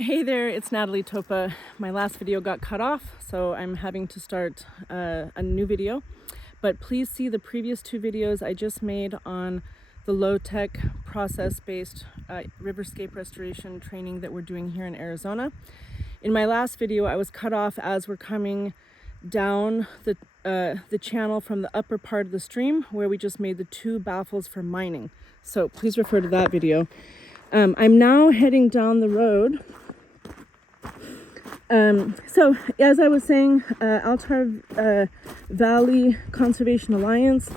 Hey there, it's Natalie Topa. My last video got cut off, so I'm having to start a new video. But please see the previous two videos I just made on the low-tech process-based riverscape restoration training that we're doing here in Arizona. In my last video, I was cut off as we're coming down the channel from the upper part of the stream where we just made the two baffles for mining. So please refer to that video. I'm now heading down the road. So as I was saying, Altar Valley Conservation Alliance,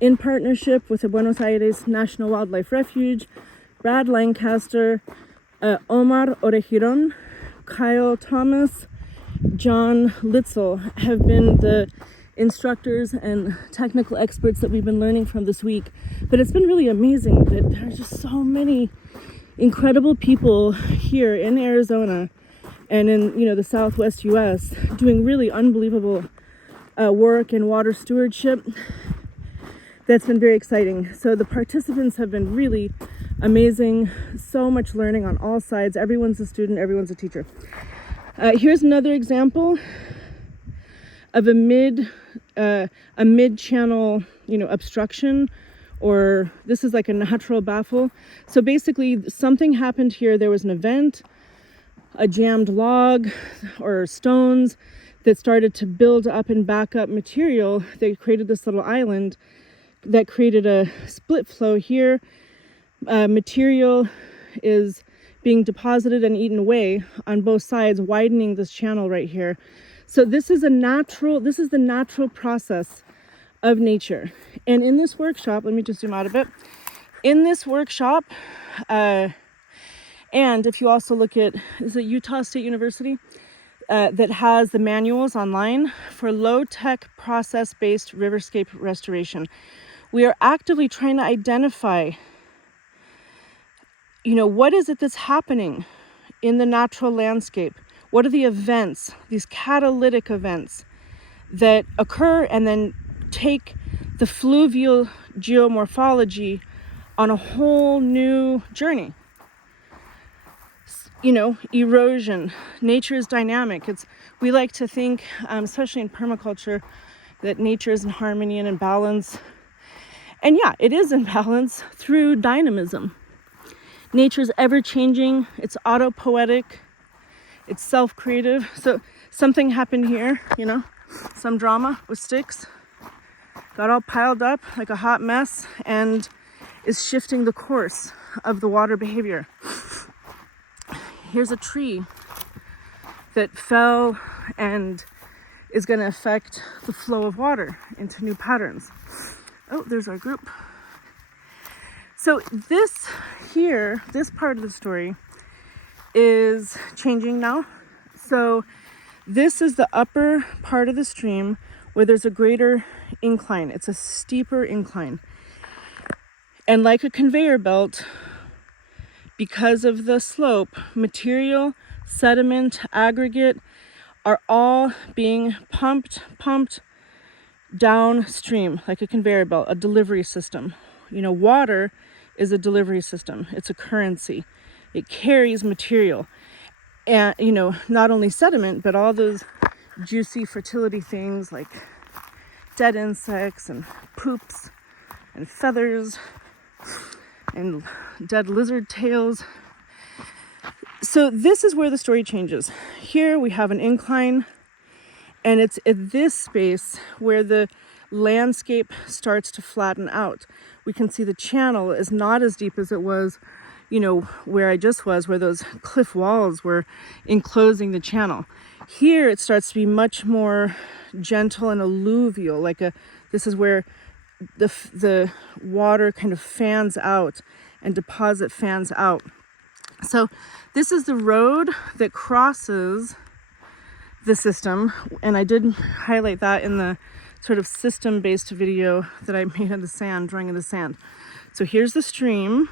in partnership with the Buenos Aires National Wildlife Refuge, Brad Lancaster, Omar Orejiron, Kyle Thomas, John Litzel have been the instructors and technical experts that we've been learning from this week. But it's been really amazing that there's just so many incredible people here in Arizona and in the Southwest US doing really unbelievable work in water stewardship. That's been very exciting. So the participants have been really amazing. So much learning on all sides. Everyone's a student, everyone's a teacher. Here's another example of a mid-channel obstruction, or this is like a natural baffle. So basically something happened here. There was an event, a jammed log or stones that started to build up and back up material. They created this little island that created a split flow here. Material is being deposited and eaten away on both sides, widening this channel right here. So this is the natural process of nature. And in this workshop, let me just zoom out a bit. In this workshop, and if you also look at, is it Utah State University that has the manuals online for low-tech process-based riverscape restoration. We are actively trying to identify, what is it that's happening in the natural landscape? What are the events, these catalytic events that occur and then take the fluvial geomorphology on a whole new journey? Erosion. Nature is dynamic. We like to think, especially in permaculture, that nature is in harmony and in balance. And yeah, it is in balance through dynamism. Nature is ever-changing. It's autopoetic. It's self-creative. So something happened here, some drama with sticks. Got all piled up like a hot mess and is shifting the course of the water behavior. Here's a tree that fell and is going to affect the flow of water into new patterns. Oh, there's our group. So this part of the story is changing now. So this is the upper part of the stream where there's a greater incline. It's a steeper incline. And like a conveyor belt, because of the slope, material, sediment, aggregate are all being pumped downstream like a conveyor belt, a delivery system. Water is a delivery system. It's a currency. It carries material. And, not only sediment, but all those juicy fertility things like dead insects and poops and feathers and dead lizard tails. So this is where the story changes. Here we have an incline, and it's at this space where the landscape starts to flatten out. We can see the channel is not as deep as it was, where I just was, where those cliff walls were enclosing the channel. Here it starts to be much more gentle and alluvial, this is where the water kind of fans out and deposit fans out. So this is the road that crosses the system, and I did highlight that in the sort of system-based video that I made of the sand, drawing in the sand. So here's the stream,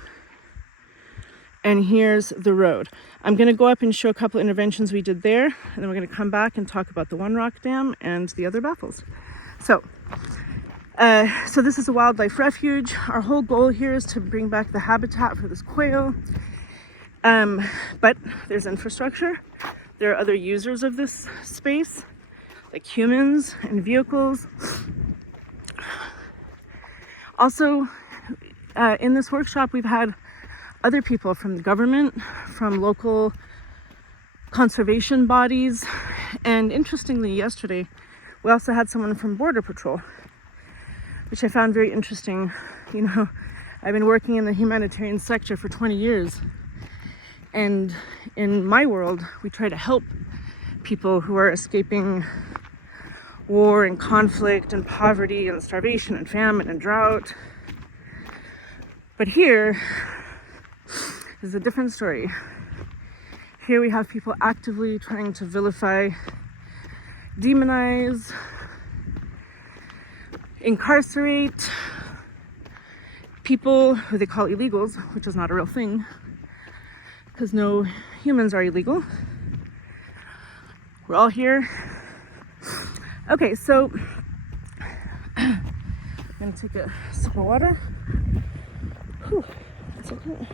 and here's the road. I'm going to go up and show a couple of interventions we did there, and then we're going to come back and talk about the One Rock Dam and the other baffles. So this is a wildlife refuge. Our whole goal here is to bring back the habitat for this quail. But there's infrastructure. There are other users of this space, like humans and vehicles. Also, in this workshop, we've had other people from the government, from local conservation bodies, and interestingly, yesterday, we also had someone from Border Patrol, which I found very interesting. You know, I've been working in the humanitarian sector for 20 years, and in my world, we try to help people who are escaping war and conflict and poverty and starvation and famine and drought. But here is a different story. Here we have people actively trying to vilify, demonize, incarcerate people who they call illegals, which is not a real thing, because no humans are illegal. We're all here. Okay, so I'm gonna take a sip of water. Whew, that's okay.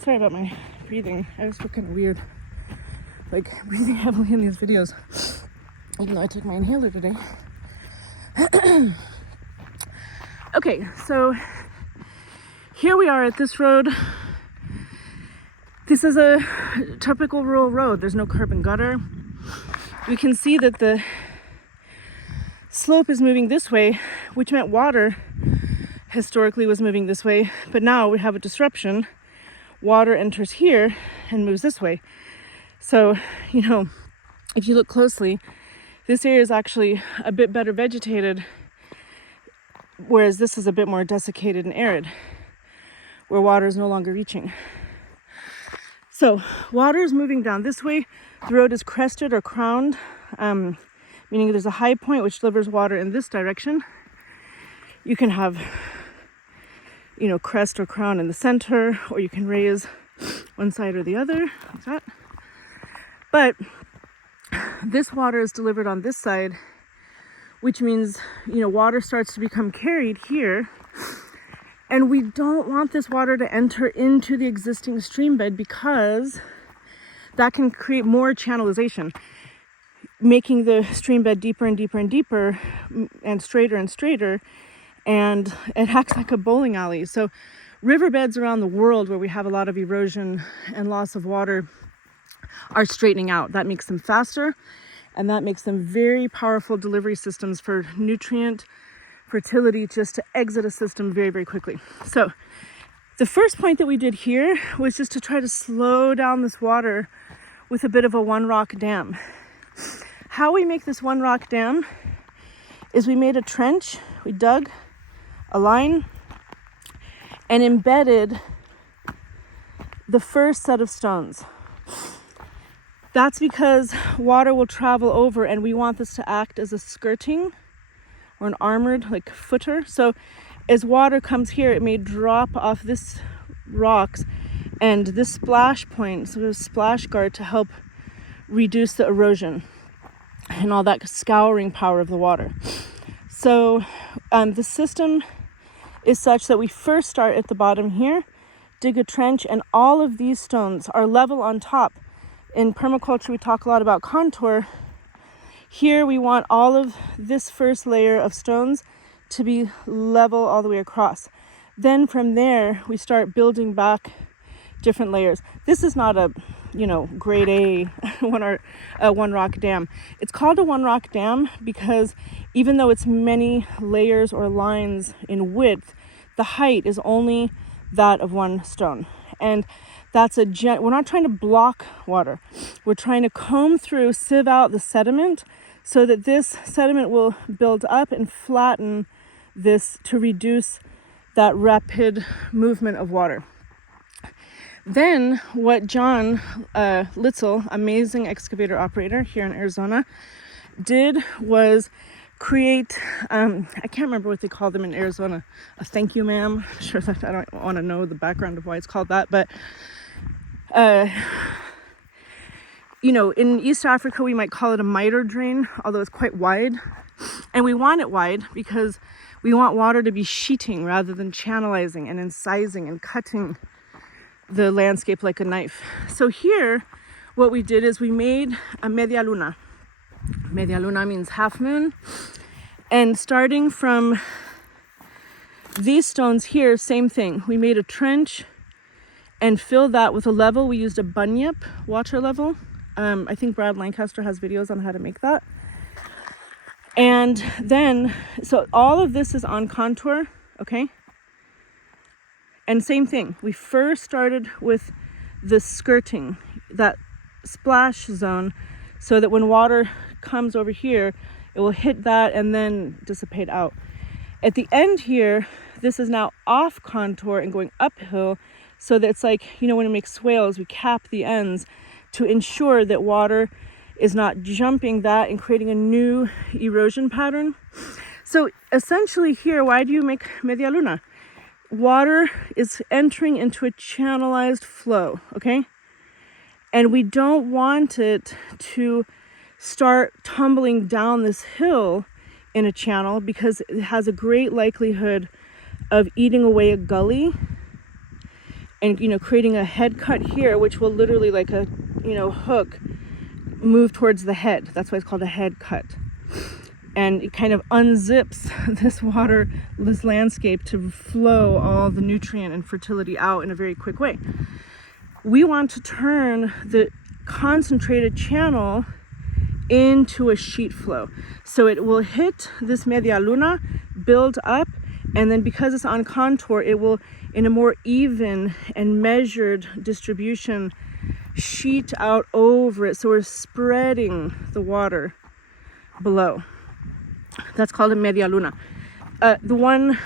Sorry about my breathing. I just feel kind of weird, like breathing heavily in these videos, even though I took my inhaler today. Okay, so here we are at this road. This is a typical rural road. There's no curb and gutter. We can see that the slope is moving this way, which meant water historically was moving this way, but now we have a disruption. Water enters here and moves this way. So, you know, if you look closely, this area is actually a bit better vegetated, whereas this is a bit more desiccated and arid, where water is no longer reaching. So water is moving down this way. The road is crested or crowned, meaning there's a high point which delivers water in this direction. You can have, you know, crest or crown in the center, or you can raise one side or the other, like that. But this water is delivered on this side, which means, you know, water starts to become carried here. And we don't want this water to enter into the existing stream bed, because that can create more channelization, making the stream bed deeper and deeper and deeper and straighter, and it acts like a bowling alley. So riverbeds around the world where we have a lot of erosion and loss of water are straightening out. That makes them faster, and that makes them very powerful delivery systems for nutrient fertility, just to exit a system very, very quickly. So the first point that we did here was just to try to slow down this water with a bit of a one rock dam. How we make this one rock dam is we made a trench, we dug a line and embedded the first set of stones. That's because water will travel over, and we want this to act as a skirting or an armored like footer. So as water comes here, it may drop off this rocks and this splash point, so there's a splash guard to help reduce the erosion and all that scouring power of the water. So the system is such that we first start at the bottom here, dig a trench, and all of these stones are level on top. In permaculture, we talk a lot about contour. Here we want all of this first layer of stones to be level all the way across. Then from there, we start building back different layers. This is not a, you know, grade A one rock dam. It's called a one rock dam because even though it's many layers or lines in width, the height is only that of one stone. And that's we're not trying to block water. We're trying to comb through, sieve out the sediment so that this sediment will build up and flatten this to reduce that rapid movement of water. Then what John Litzel, amazing excavator operator here in Arizona, did was create, I can't remember what they call them in Arizona, a thank you ma'am. I'm sure that I don't want to know the background of why it's called that, but you know, in East Africa, we might call it a miter drain, although it's quite wide. And we want it wide because we want water to be sheeting rather than channelizing and incising and cutting the landscape like a knife. So here, what we did is we made a media luna. Media luna means half moon. And starting from these stones here, same thing. We made a trench and filled that with a level. We used a bunyip water level. I think Brad Lancaster has videos on how to make that. And then, so all of this is on contour, okay? And same thing, we first started with the skirting, that splash zone, so that when water comes over here, it will hit that and then dissipate out. At the end here, this is now off contour and going uphill, so that it's like, you know, when we make swales, we cap the ends to ensure that water is not jumping that and creating a new erosion pattern. So essentially here, why do you make media luna? Water is entering into a channelized flow, okay? And we don't want it to start tumbling down this hill in a channel because it has a great likelihood of eating away a gully and, you know, creating a head cut here, which will literally, like a, you know, hook, move towards the head. That's why it's called a head cut. And it kind of unzips this water, this landscape, to flow all the nutrient and fertility out in a very quick way. We want to turn the concentrated channel into a sheet flow. So it will hit this media luna, build up, and then because it's on contour, it will, in a more even and measured distribution, sheet out over it. So we're spreading the water below. That's called a media luna. The one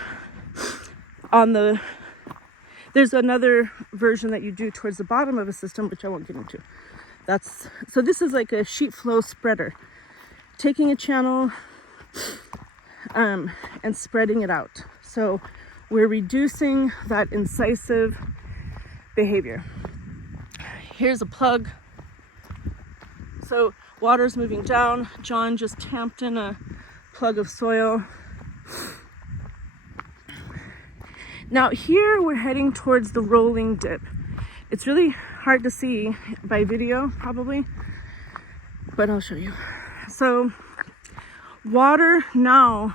on the, there's another version that you do towards the bottom of a system, which I won't get into. That's, so this is like a sheet flow spreader, taking a channel and spreading it out. So we're reducing that incisive behavior. Here's a plug. So water's moving down. John just tamped in a plug of soil. Now here we're heading towards the rolling dip. It's really hard to see by video probably, but I'll show you. So water now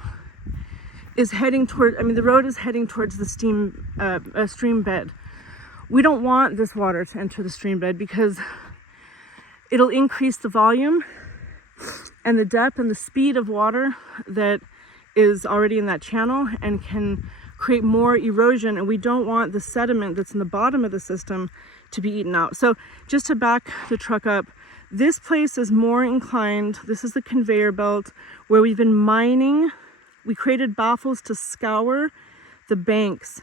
is heading toward, I mean, the road is heading towards the stream bed. We don't want this water to enter the stream bed because it'll increase the volume and the depth and the speed of water that is already in that channel and can create more erosion. And we don't want the sediment that's in the bottom of the system to be eaten out. So just to back the truck up, this place is more inclined. This is the conveyor belt where we've been mining. We created baffles to scour the banks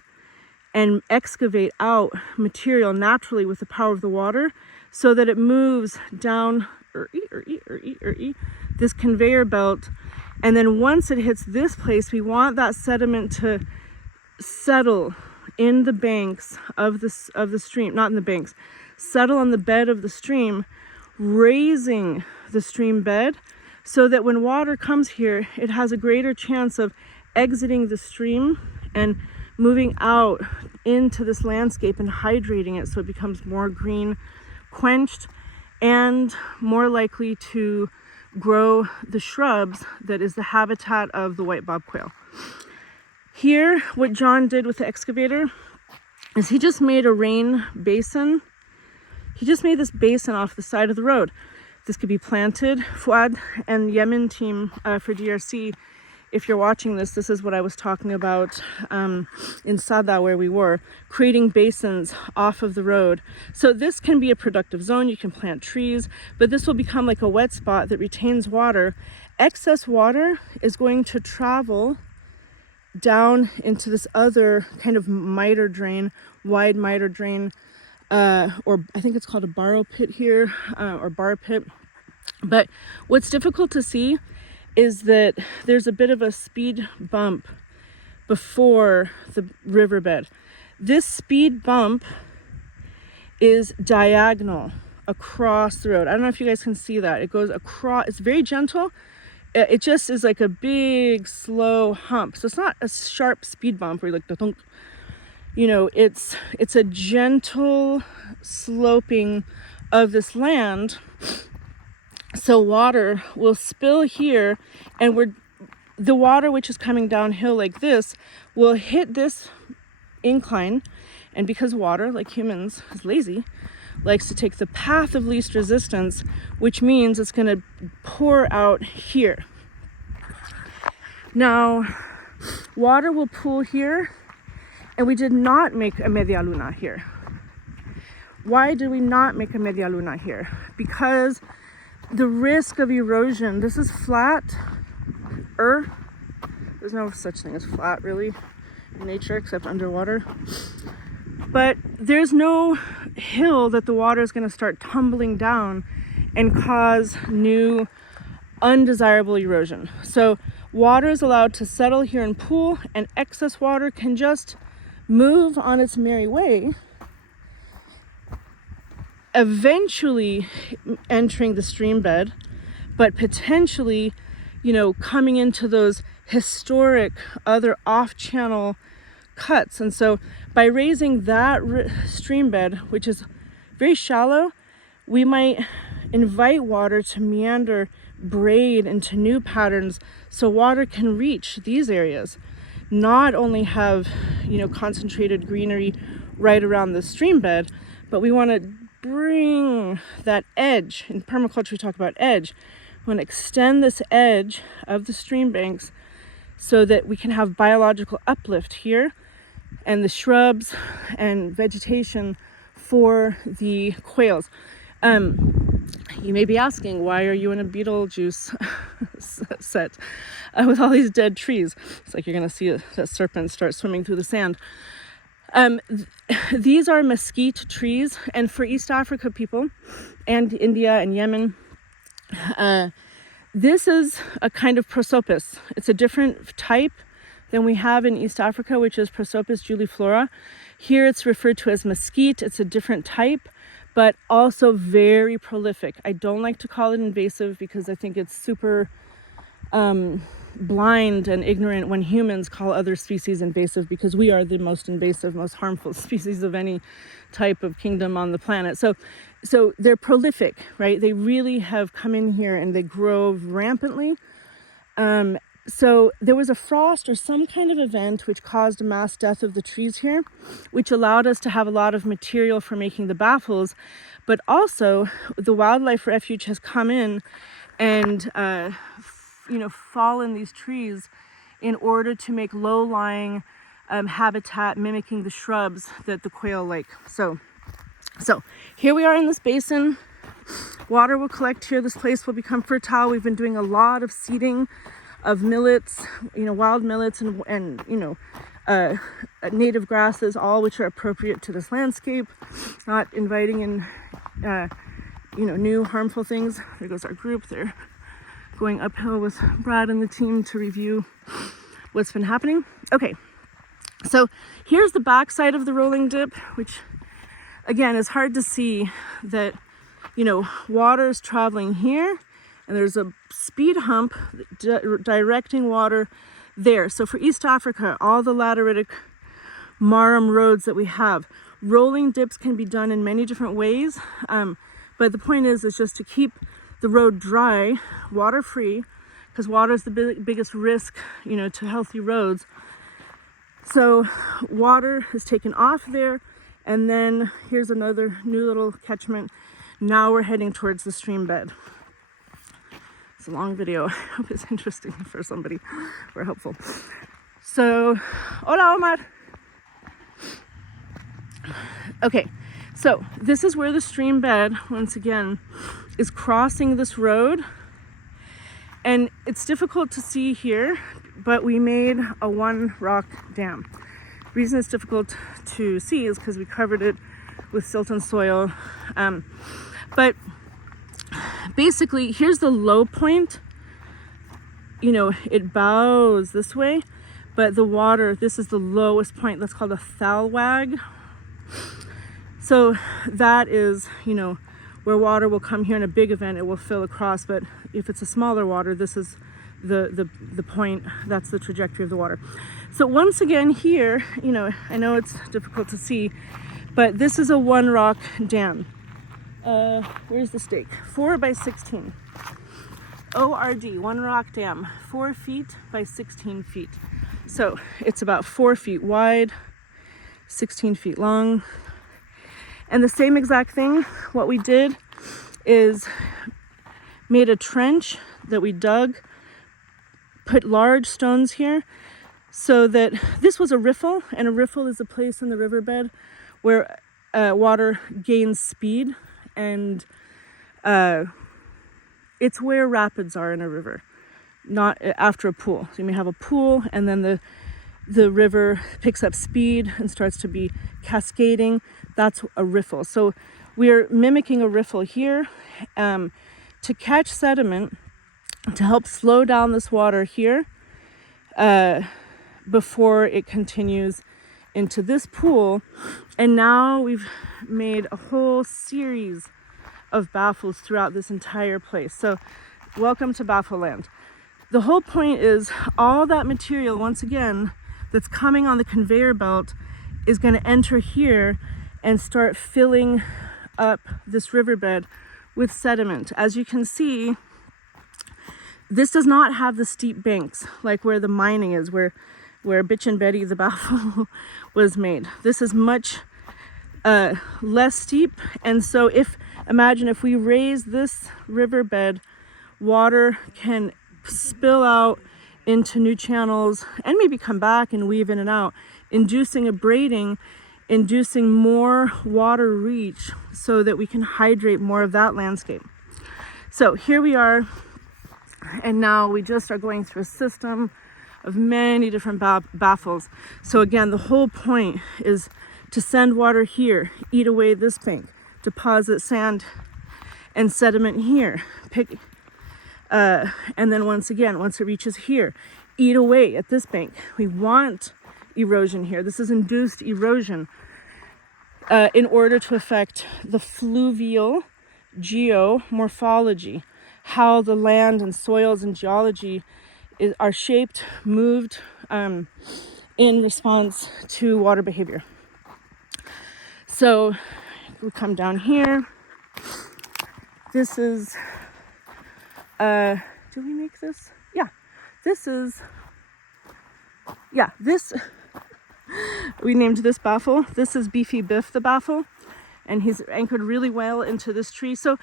and excavate out material naturally with the power of the water so that it moves down this conveyor belt. And then once it hits this place, we want that sediment to settle in the banks of the stream, not in the banks, settle on the bed of the stream, raising the stream bed so that when water comes here, it has a greater chance of exiting the stream and moving out into this landscape and hydrating it so it becomes more green, quenched, and more likely to grow the shrubs that is the habitat of the white bob quail. Here, what John did with the excavator is he just made a rain basin. He just made this basin off the side of the road. This could be planted. Fuad and Yemen team for DRC, if you're watching this, this is what I was talking about in Sada where we were, creating basins off of the road. So this can be a productive zone. You can plant trees, but this will become like a wet spot that retains water. Excess water is going to travel down into this other kind of miter drain, wide miter drain, or I think it's called a barrow pit here, or bar pit. But what's difficult to see is that there's a bit of a speed bump before the riverbed. This speed bump is diagonal across the road. I don't know if you guys can see that. It goes across. It's very gentle. It just is like a big slow hump. So it's not a sharp speed bump where you're like dunk. You know, it's a gentle sloping of this land. So water will spill here, and the water which is coming downhill like this will hit this incline. And because water, like humans, is lazy, likes to take the path of least resistance, which means it's going to pour out here. Now, water will pool here, and we did not make a media luna here. Why did we not make a media luna here? Because the risk of erosion, this is flat. There's no such thing as flat, really, in nature, except underwater. But there's no hill that the water is going to start tumbling down and cause new undesirable erosion. So water is allowed to settle here and pool, and excess water can just move on its merry way, eventually entering the stream bed, but potentially, you know, coming into those historic other off-channel cuts. And so by raising that stream bed, which is very shallow, we might invite water to meander, braid into new patterns, so water can reach these areas, not only have, you know, concentrated greenery right around the stream bed, but we want to bring that edge. In permaculture we talk about edge. We want to extend this edge of the stream banks so that we can have biological uplift here and the shrubs and vegetation for the quails. You may be asking, why are you in a Beetlejuice set with all these dead trees? It's like you're going to see that serpent start swimming through the sand. These are mesquite trees, and for East Africa people and India and Yemen, this is a kind of prosopis. It's a different type than we have in East Africa, which is Prosopis juliflora. Here it's referred to as mesquite. It's a different type, but also very prolific. I don't like to call it invasive because I think it's super blind and ignorant when humans call other species invasive, because we are the most invasive, most harmful species of any type of kingdom on the planet. So they're prolific, right? They really have come in here and they grow rampantly. So there was a frost or some kind of event which caused a mass death of the trees here, which allowed us to have a lot of material for making the baffles. But also the wildlife refuge has come in and fallen these trees in order to make low-lying habitat mimicking the shrubs that the quail like. So here we are in this basin. Water will collect here. This place will become fertile. We've been doing a lot of seeding of millets, wild millets and native grasses, all which are appropriate to this landscape, not inviting in, new harmful things. There goes our group. They're going uphill with Brad and the team to review what's been happening. Okay, so here's the backside of the rolling dip, which again is hard to see that, water is traveling here and there's a speed hump directing water there. So for East Africa, all the lateritic marram roads that we have, rolling dips can be done in many different ways. But the point is just to keep the road dry, water free, because water is the biggest risk, to healthy roads. So water is taken off there, and then here's another new little catchment. Now we're heading towards the stream bed. It's a long video. I hope it's interesting for somebody or helpful. So, hola Omar. Okay, so this is where the stream bed, once again, is crossing this road. And it's difficult to see here, but we made a one rock dam. The reason it's difficult to see is because we covered it with silt and soil. But basically, here's the low point. It bows this way, but the water, this is the lowest point. That's called a thalwag. So that is, where water will come here in a big event, it will fill across. But if it's a smaller water, this is the point, that's the trajectory of the water. So once again here, you know, I know it's difficult to see, but this is a one rock dam. Where's the stake? 4 by 16. ORD, one rock dam, 4 feet by 16 feet. So it's about 4 feet wide, 16 feet long. And the same exact thing, what we did is made a trench that we dug, put large stones here, so that this was a riffle, and a riffle is a place in the riverbed where water gains speed, and it's where rapids are in a river, not after a pool. So you may have a pool, and then the river picks up speed and starts to be cascading. That's a riffle. So we're mimicking a riffle here to catch sediment, to help slow down this water here before it continues into this pool. And now we've made a whole series of baffles throughout this entire place. So welcome to Baffle land. The whole point is all that material, once again, that's coming on the conveyor belt is going to enter here and start filling up this riverbed with sediment. As you can see, this does not have the steep banks like where the mining is, where Bitchin' Betty the Baffle was made. This is much less steep, and so imagine if we raise this riverbed, water can spill out into new channels and maybe come back and weave in and out, inducing a braiding, inducing more water reach so that we can hydrate more of that landscape. So here we are, and now we just are going through a system of many different baffles. So again, the whole point is to send water here, eat away this bank, deposit sand and sediment here, and then once it reaches here, eat away at this bank. We want erosion here. This is induced erosion in order to affect the fluvial geomorphology, how the land and soils and geology are shaped, moved in response to water behavior. So we come down here. This is, do we make this? Yeah, this, we named this Baffle. This is Beefy Biff the Baffle, and he's anchored really well into this tree. So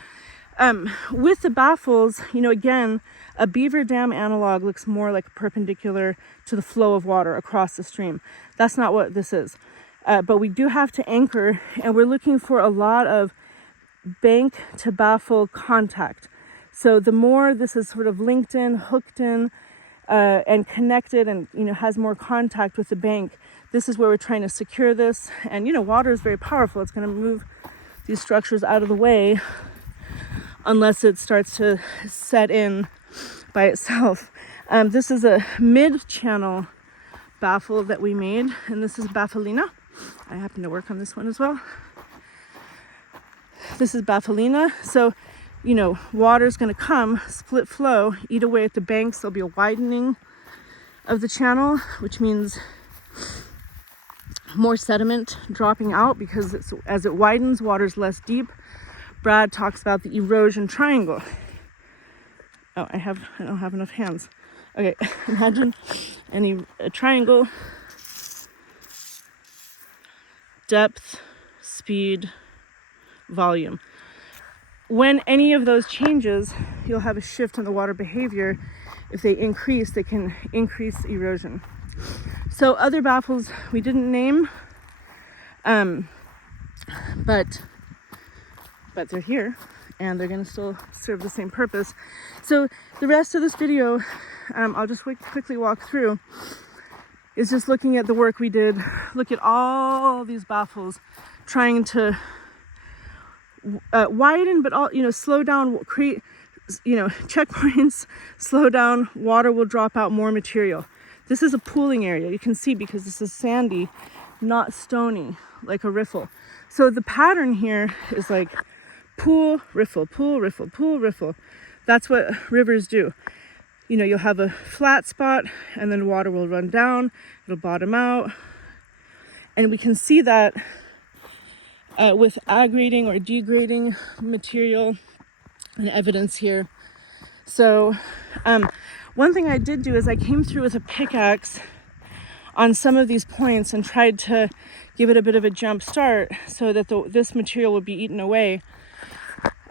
with the baffles, you know, again, a beaver dam analog looks more like perpendicular to the flow of water across the stream. That's not what this is. But we do have to anchor, and we're looking for a lot of bank to baffle contact. So the more this is sort of linked in, hooked in, and connected, and, you know, has more contact with the bank, this is where we're trying to secure this. And, you know, water is very powerful. It's going to move these structures out of the way unless it starts to set in by itself. This is a mid-channel baffle that we made, and this is Baffleina. I happen to work on this one as well. This is Baffleina. So, you know, water's going to come, split flow, eat away at the banks. There'll be a widening of the channel, which means more sediment dropping out, because as it widens, water's less deep. Brad talks about the erosion triangle. Oh, I don't have enough hands. Okay, imagine a triangle. Depth, speed, volume. When any of those changes, you'll have a shift in the water behavior. If they increase, they can increase erosion. So other baffles we didn't name, but they're here, and they're going to still serve the same purpose. So the rest of this video, I'll just quickly walk through, is just looking at the work we did. Look at all these baffles, trying to widen, but all, you know, slow down, create, you know, checkpoints, slow down, water will drop out more material. This is a pooling area, you can see, because this is sandy, not stony, like a riffle. So the pattern here is like Pool, riffle, pool, riffle, pool, riffle. That's what rivers do. You know, you'll have a flat spot and then water will run down, it'll bottom out. And we can see that with aggregating or degrading material and evidence here. So one thing I did do is I came through with a pickaxe on some of these points and tried to give it a bit of a jump start so that this material would be eaten away.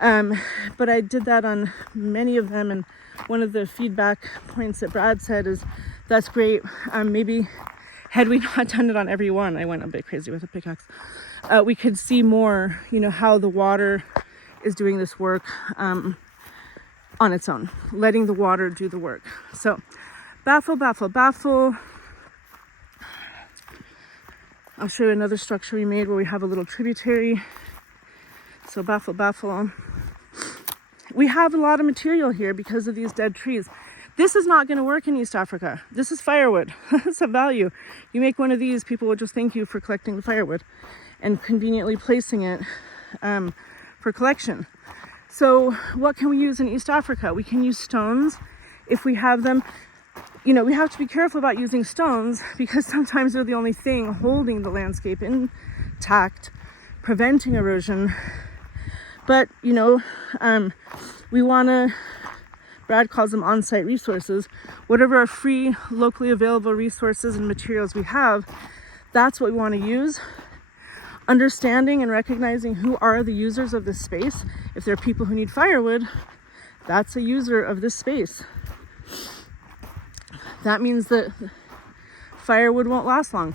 But I did that on many of them, and one of the feedback points that Brad said is, that's great. Maybe had we not done it on every one, I went a bit crazy with a pickaxe, we could see more, you know, how the water is doing this work on its own, letting the water do the work. So baffle, baffle, baffle. I'll show you another structure we made where we have a little tributary. So baffle, baffle. We have a lot of material here because of these dead trees. This is not going to work in East Africa. This is firewood. It's a value. You make one of these, people will just thank you for collecting the firewood and conveniently placing it for collection. So what can we use in East Africa? We can use stones if we have them. You know, we have to be careful about using stones because sometimes they're the only thing holding the landscape intact, preventing erosion. But, you know, we want to, Brad calls them on-site resources. Whatever are free, locally available resources and materials we have, that's what we want to use. Understanding and recognizing who are the users of this space. If there are people who need firewood, that's a user of this space. That means that firewood won't last long.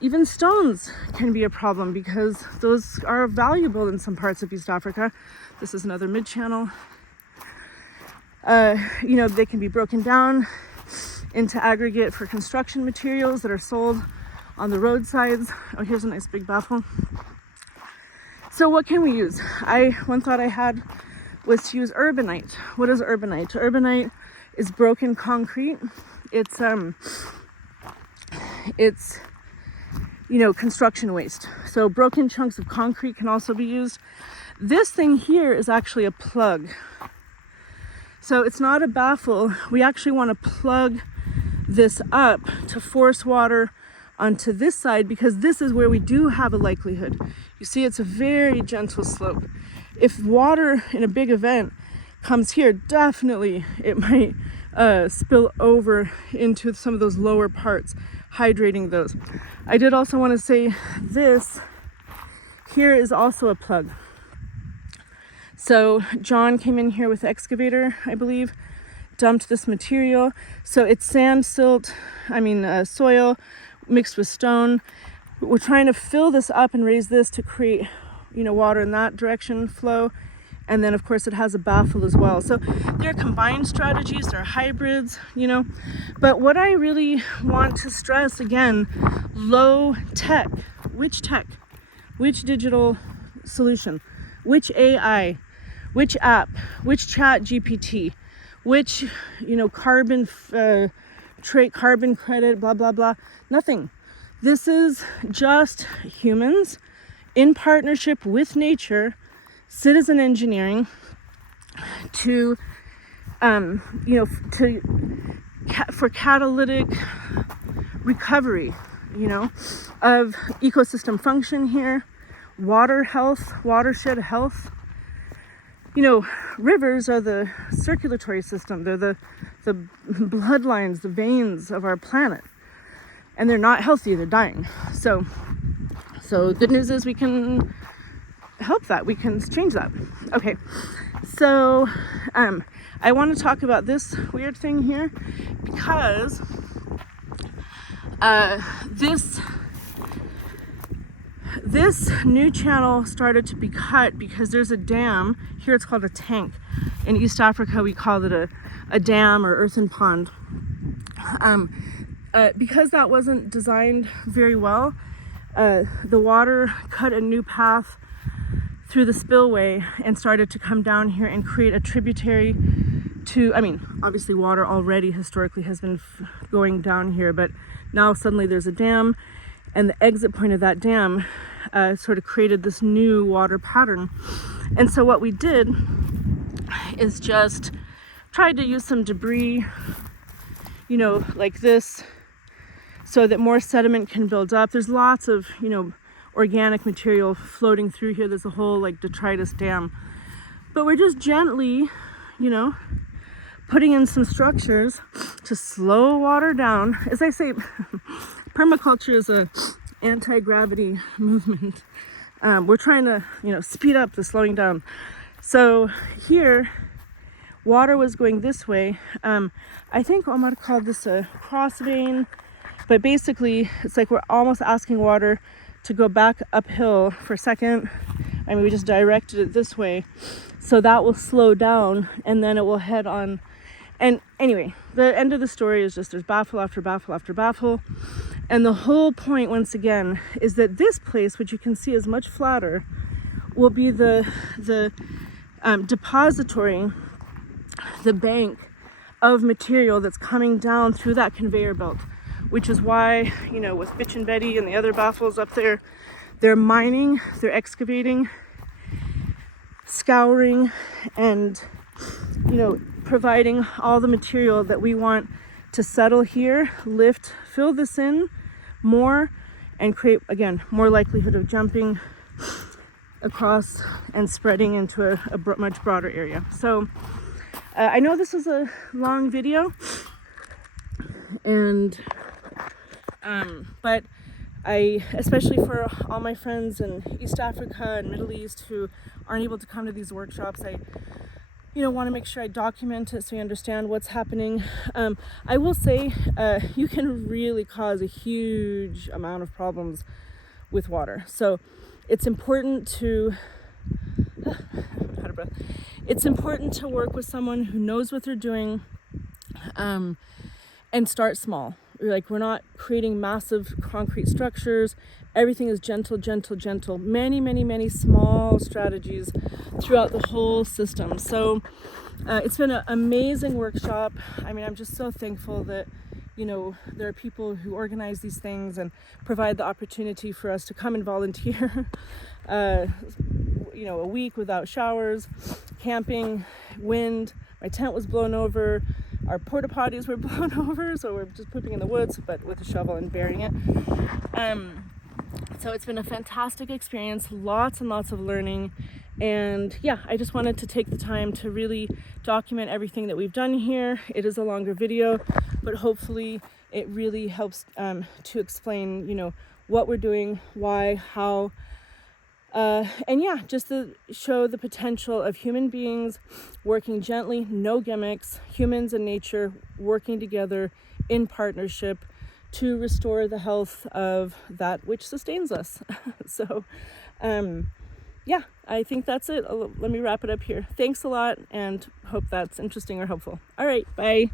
Even stones can be a problem because those are valuable in some parts of East Africa. This is another mid-channel. You know, they can be broken down into aggregate for construction materials that are sold on the roadsides. Oh, here's a nice big baffle. So what can we use? One thought I had was to use urbanite. What is urbanite? Urbanite is broken concrete. It's you know, construction waste. So broken chunks of concrete can also be used. This thing here is actually a plug. So it's not a baffle. We actually want to plug this up to force water onto this side because this is where we do have a likelihood. You see, it's a very gentle slope. If water in a big event comes here, definitely it might spill over into some of those lower parts, hydrating those. I did also want to say this here is also a plug. So John came in here with the excavator, I believe, dumped this material. So it's sand, silt, soil mixed with stone. We're trying to fill this up and raise this to create, you know, water in that direction flow. And then of course it has a baffle as well. So there are combined strategies, there are hybrids, you know. But what I really want to stress again, low tech. Which tech? Which digital solution? Which AI? Which app? Which chat GPT? Which, you know, carbon credit, blah, blah, blah. Nothing. This is just humans in partnership with nature, citizen engineering to, for catalytic recovery, you know, of ecosystem function here, water health, watershed health. You know, rivers are the circulatory system. They're the bloodlines, the veins of our planet. And they're not healthy, they're dying. So good news is we can help that. We can change that. Okay, so I want to talk about this weird thing here because this new channel started to be cut because there's a dam. Here it's called a tank. In East Africa, we call it a dam or earthen pond. Because that wasn't designed very well, the water cut a new path through the spillway and started to come down here and create a tributary to, obviously water already historically has been going down here, but now suddenly there's a dam, and the exit point of that dam sort of created this new water pattern. And so what we did is just tried to use some debris, you know, like this, so that more sediment can build up. There's lots of, you know, organic material floating through here. There's a whole like detritus dam. But we're just gently, you know, putting in some structures to slow water down. As I say, permaculture is a anti-gravity movement. We're trying to, you know, speed up the slowing down. So here, water was going this way. I think Omar called this a cross vein, but basically it's like we're almost asking water to go back uphill for a second. I mean, we just directed it this way, so that will slow down, and then it will head on. And anyway, the end of the story is just there's baffle after baffle after baffle. And the whole point, once again, is that this place, which you can see is much flatter, will be the depository, the bank of material that's coming down through that conveyor belt, which is why, you know, with Bitch and Betty and the other baffles up there, they're mining, they're excavating, scouring, and, you know, providing all the material that we want to settle here, lift, fill this in more, and create, again, more likelihood of jumping across and spreading into a much broader area. So I know this was a long video, and but I, especially for all my friends in East Africa and Middle East who aren't able to come to these workshops, I, you know, want to make sure I document it so you understand what's happening. I will say you can really cause a huge amount of problems with water. So it's important to it's important to work with someone who knows what they're doing, and start small. Like, we're not creating massive concrete structures. Everything is gentle, gentle, gentle. Many, many, many small strategies throughout the whole system. So it's been an amazing workshop. I mean, I'm just so thankful that, you know, there are people who organize these things and provide the opportunity for us to come and volunteer. You know, a week without showers, camping, wind. My tent was blown over. Our porta potties were blown over, so we're just pooping in the woods, but with a shovel and burying it. So it's been a fantastic experience, lots and lots of learning. And yeah, I just wanted to take the time to really document everything that we've done here. It is a longer video, but hopefully it really helps to explain, you know, what we're doing, why, how, and yeah, just to show the potential of human beings working gently, no gimmicks, humans and nature working together in partnership to restore the health of that which sustains us. So, yeah, I think that's it. Let me wrap it up here. Thanks a lot, and hope that's interesting or helpful. All right, bye.